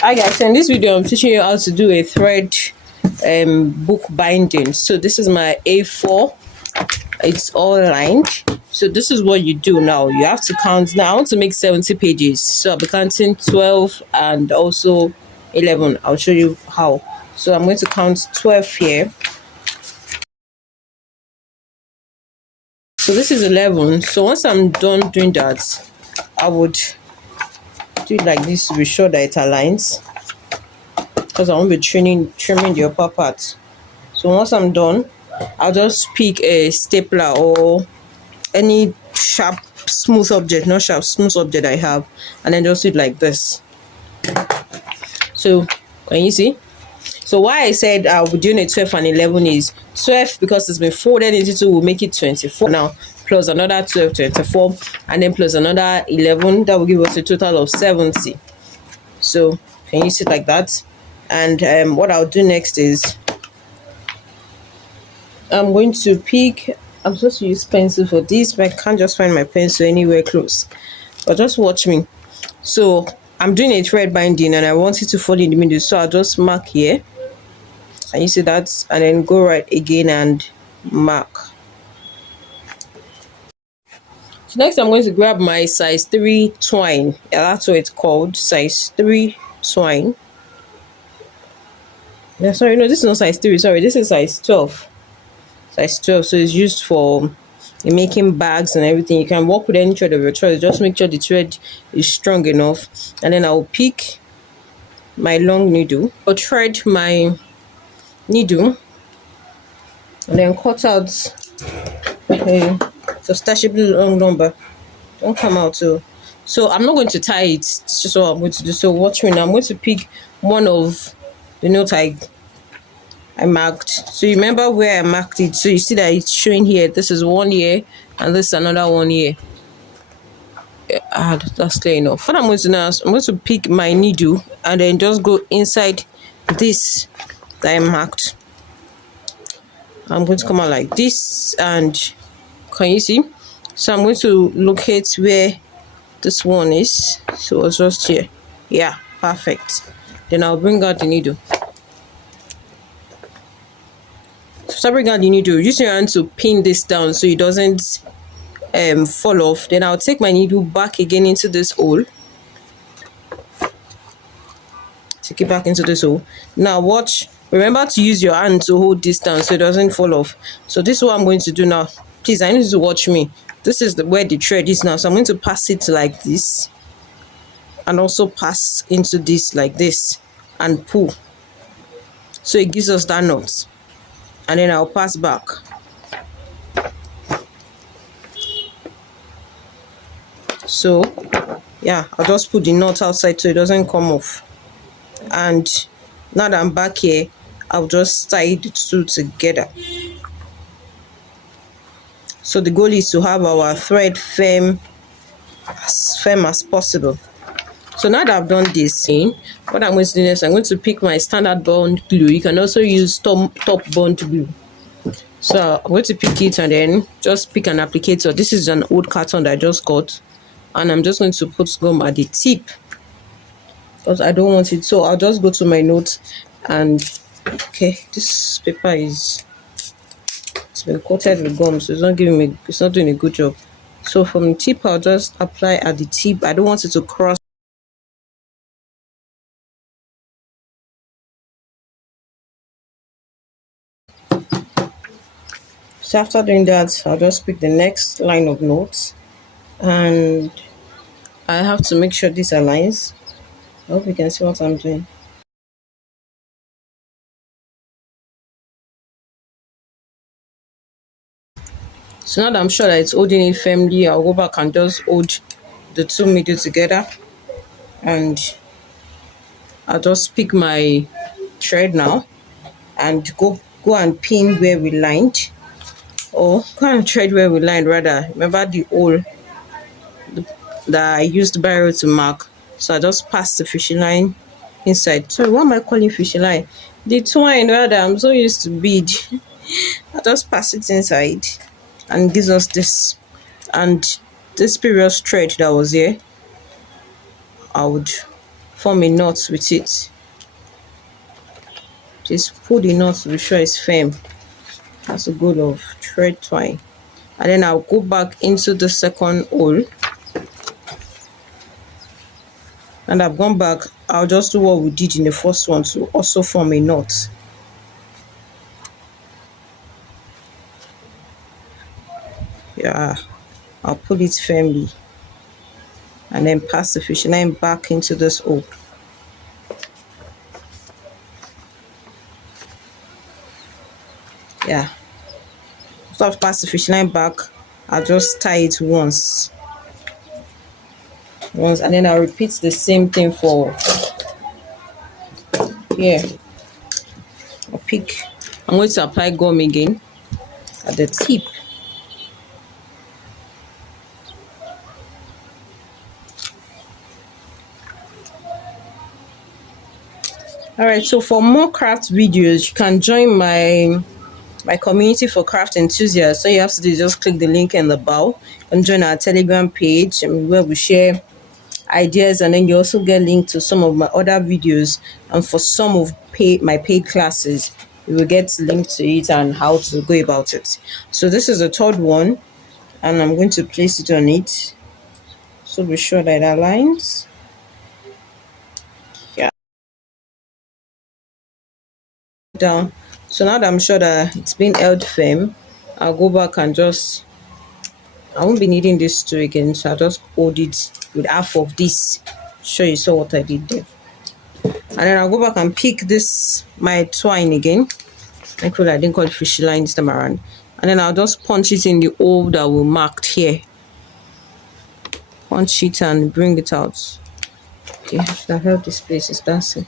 Hi guys, so in this video I'm teaching you how to do a thread book binding. So this is my A4. It's all lined. So this is what you do now. You have to count. Now I want to make 70 pages. So I'll be counting 12 and also 11. I'll show you how. So I'm going to count 12 here. So this is 11. So once I'm done doing that, I would do it like this to be sure that it aligns, because I won't be trimming the upper part. So once I'm done, I'll just pick a stapler or any sharp, smooth object, not sharp, smooth object I have, and then just do it like this. So can you see? So why I said I'll be doing a 12 and 11 is 12 because it's been folded into two will make it 24 now, plus another 12, 24, and then plus another 11. That will give us a total of 70. So can you see it like that? And what I'll do next is I'm going to pick. I'm supposed to use pencil for this, but I can't just find my pencil anywhere close. But just watch me. So I'm doing a thread binding and I want it to fall in the middle. So I'll just mark here. And you see that? And then go right again and mark. So next I'm going to grab my size 3 twine. Yeah, that's what it's called. Size 3 twine. Yeah, sorry, no, this is not size 3. Sorry, this is size 12. Size 12. So it's used for making bags and everything. You can work with any thread of your choice. Just make sure the thread is strong enough. And then I'll pick my long needle. I'll thread my needle and then cut out a substantially long number. Don't come out so I'm not going to tie it. It's just what I'm going to do. So watch me now. I'm going to pick one of the notes I marked. So you remember where I marked it. So you see that it's showing here. This is 1 year and this is another 1 year. That's clear enough. What I'm going to now, I'm going to pick my needle and then just go inside this that I marked. I'm going to come out like this, and can you see? So I'm going to locate where this one is. So it's just here. Yeah, perfect. Then I'll bring out the needle. So bring out the needle. Use your hand to pin this down so it doesn't fall off. Then I'll take my needle back again into this hole. Take it back into this hole. Now watch. Remember to use your hand to hold this down so it doesn't fall off. So this is what I'm going to do now. Please, I need you to watch me. This is where the thread is now. So I'm going to pass it like this. And also pass into this like this. And pull. So it gives us that knot. And then I'll pass back. So yeah, I'll just put the knot outside so it doesn't come off. And now that I'm back here, I'll just tie the two together. So the goal is to have our thread firm as possible. So now that I've done this thing, what I'm going to do next, I'm going to pick my standard bond glue. You can also use top bond glue. So I'm going to pick it and then just pick an applicator. This is an old carton that I just got. And I'm just going to put gum at the tip, because I don't want it. So I'll just go to my notes and okay, this paper it's been coated with gum, so it's not doing a good job. So from the tip, I'll just apply at the tip. I don't want it to cross. So after doing that, I'll just pick the next line of notes, and I have to make sure this aligns. I hope you can see what I'm doing. So now that I'm sure that it's holding it firmly, I'll go back and just hold the two middle together, and I'll just pick my thread now and go and pin where we lined, or go and thread where we lined rather. Remember the hole that I used biro to mark. So I just pass the fishing line inside. Sorry, what am I calling fishing line? The twine rather. I'm so used to bead. I just pass it inside and gives us this. And this previous thread that was here, I would form a knot with it. Just pull the knot to be sure it's firm. That's the goal of thread twine. And then I'll go back into the second hole. And I've gone back. I'll just do what we did in the first one to also form a knot. Yeah, I'll pull it firmly and then pass the fishing line back into this hole. Yeah, so I've passed the fishing line back. I'll just tie it once, and then I'll repeat the same thing for here. I'm going to apply gum again at the tip. Alright, so for more craft videos, you can join my community for craft enthusiasts. So you have to do is just click the link in the bio and join our Telegram page where we share ideas, and then you also get linked to some of my other videos, and for some of my paid classes you will get linked to it and how to go about it. So this is the third one, and I'm going to place it on it, so be sure that it aligns. Yeah, down. So now that I'm sure that it's been held firm, I'll go back and I won't be needing this two again, so I'll just hold it with half of this. Show you saw what I did there. And then I'll go back and pick this, my twine again. Actually, I didn't call it fish line this time around. And then I'll just punch it in the hole that we marked here. Punch it and bring it out. Okay, I should have held this place, it's dancing.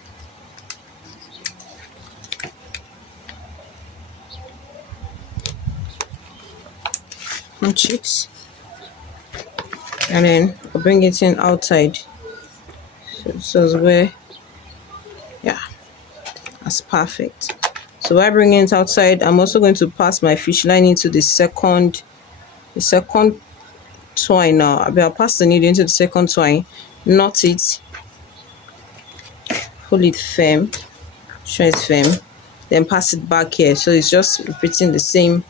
Punch it. And then I'll bring it in outside. So this is where, yeah, that's perfect. So while bringing it outside, I'm also going to pass my fish line into the second twine now. I'll pass the needle into the second twine, knot it, pull it firm, sure it's firm, then pass it back here. So it's just repeating the same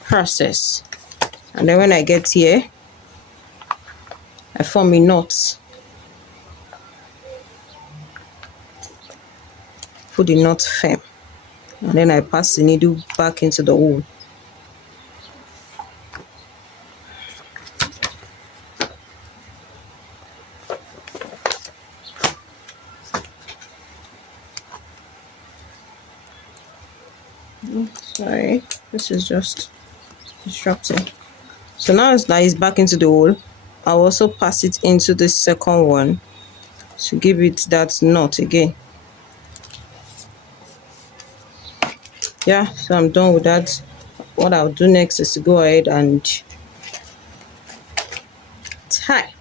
process. And then when I get here, I form a knot. Put the knot firm. And then I pass the needle back into the hole. Sorry, this is just disrupting. So now it's back into the hole. I'll also pass it into the second one to give it that knot again. Yeah, so I'm done with that. What I'll do next is to go ahead and tie.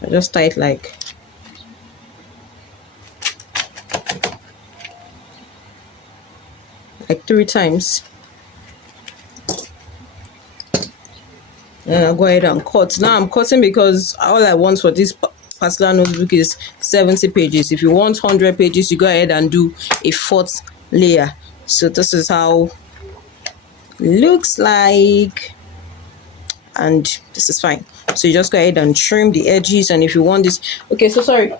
I just tie it like three times. And I'll go ahead and cut. Now I'm cutting because all I want for this particular notebook is 70 pages. If you want 100 pages, you go ahead and do a 4th layer. So this is how it looks like, and this is fine. So you just go ahead and trim the edges. And if you want this, okay, so sorry,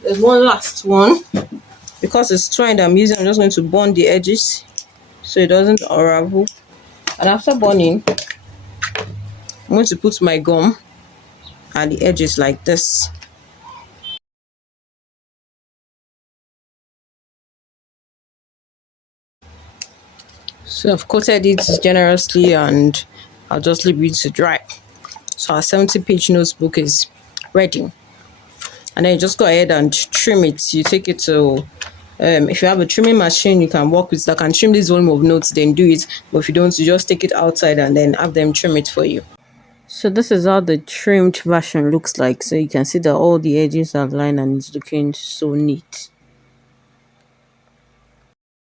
there's one last one. Because it's twine that I'm using, I'm just going to burn the edges so it doesn't unravel. And after burning, I'm going to put my gum at the edges like this. So I've coated it generously and I'll just leave it to dry. So our 70-page notebook is ready. And then you just go ahead and trim it. You take it to, if you have a trimming machine, you can work with that, can trim this volume of notes, then do it. But if you don't, you just take it outside and then have them trim it for you. So this is how the trimmed version looks like. So you can see that all the edges are lined and it's looking so neat.